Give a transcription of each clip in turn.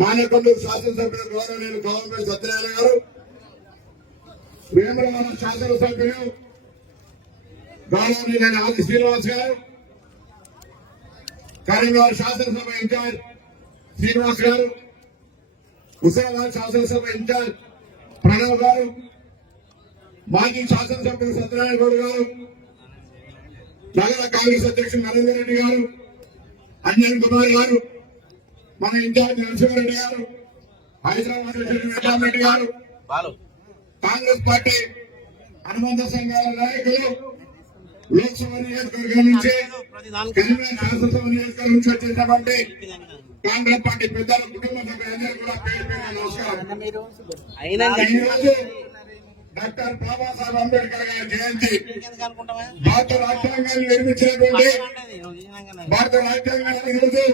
మానేకొండూరు శాసనసభ్యులు గౌరవనీయులు గవర్నమెంట్ సత్యనారాయణ గారు. వేమరవరం శాసనసభ్యులు గౌరవనీయులైన ఆది శ్రీనివాస్ గారు. కరీంనగర్ శాసనసభ ఇన్ఛార్జ్ శ్రీనివాస్ గారు. హుసేనాబాద్ శాసనసభ ఇన్ఛార్జ్ ప్రణవ్ గారు. మాజీ శాసనసభ్యులు సత్యనారాయణ గౌడ్ గారు. నగర కాంగ్రెస్ అధ్యక్షులు నరేందర్ రెడ్డి గారు. అంజన్ కుమార్ గారు. మన ఇన్ఛార్జ్ నరసింహారెడ్డి గారు హైదరాబాద్ రెడ్డి గారు కాంగ్రెస్ పార్టీ అనుబంధ సంఘాల నాయకులు లోక్సభ నియోజకవర్గం నుంచి కరీంనగర్ శాసనసభ నియోజకవర్గం నుంచి వచ్చేసినటువంటి కాంగ్రెస్ పార్టీ పెద్దల కుటుంబ సభ్యులందరూ కూడా పేరు పేరు నమస్కారం. అయినా ఈ రోజు డాక్టర్ బాబాసాహెబ్ అంబేద్కర్ గారి జయంతి భారత రాజ్యాంగాన్ని నిర్మించినటువంటి భారత రాజ్యాంగాన్ని ఈరోజు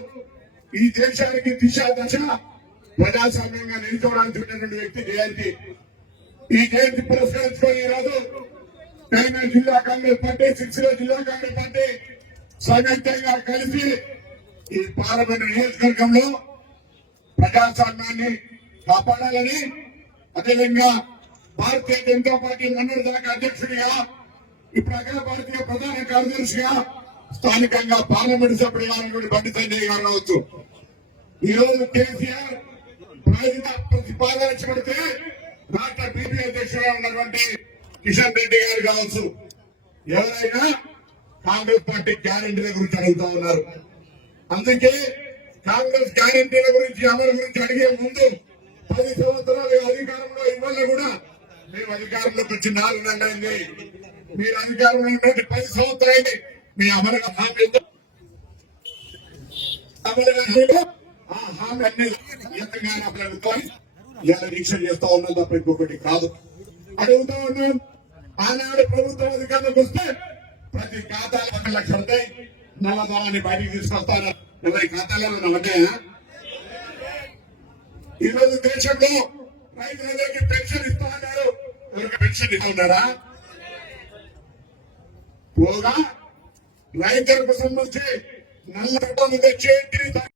ఈ దేశానికి దిశ దశ ప్రజాస్వామ్యంగా నిలుచోవడానికి ఉన్నటువంటి వ్యక్తి జయంతి. ఈ జయంతి పురస్కరించుకొని ఈరోజు తెలంగాణ జిల్లా కాంగ్రెస్ పార్టీ సిరిసిల్ల జిల్లా కాంగ్రెస్ పార్టీ సంయుక్తంగా కలిసి ఈ పార్లమెంట్ నియోజకవర్గంలో ప్రజాస్వామ్యాన్ని కాపాడాలని అదేవిధంగా భారతీయ జనతా పార్టీ మొన్నటి దాకా అధ్యక్షుడిగా ఇప్పుడు అఖిల భారతీయ ప్రధాన కార్యదర్శిగా స్థానికంగా పార్లమెంట్ సభ్యుడిగా ఉన్నటువంటి బండి సంజయ్ గారు రావచ్చు. ఈ రోజు కేసీఆర్ ప్రజల ప్రతిపాదన పెడితే రాష్ట్ర బీపీ అధ్యక్షుడిగా ఉన్నటువంటి కిషన్ రెడ్డి గారు కావచ్చు. ఎవరైనా కాంగ్రెస్ పార్టీ గ్యారంటీల గురించి అడుగుతా ఉన్నారు. అందుకే కాంగ్రెస్ గ్యారంటీల గురించి అమలు గురించి అడిగే ముందు పది సంవత్సరాలు అధికారంలో ఇవ్వాలి కూడా మేము అధికారంలోకి వచ్చి నాలుగు నెలలైంది. మీరు అధికారంలో ఉన్నటువంటి పది సంవత్సరాలు మీ అమలు హామీ ఆ హామీ అన్ని ఎంతగానో ప్రభుత్వం ఇలా దీక్ష చేస్తా ఉన్నది తప్ప ఇంకొకటి కాదు. అడుగుతా ఉన్నాం ఆనాడు ప్రభుత్వం అధికారంలోకి వస్తే ప్రతి ఖాతాలో ఒక లక్ష ఉంటాయి నల్ల ధనాన్ని బయటికి తీసుకొస్తారు? ఎవరి ఖాతాలలో నమ్మకాయా ఈరోజు దేశంలో రైతులందరికీ పెన్షన్ ఇస్తా ఉన్నారు. ఎవరికి పెన్షన్ ఇస్తున్నారా పోగా రైతులకు సంబంధించి నల్ల తెచ్చి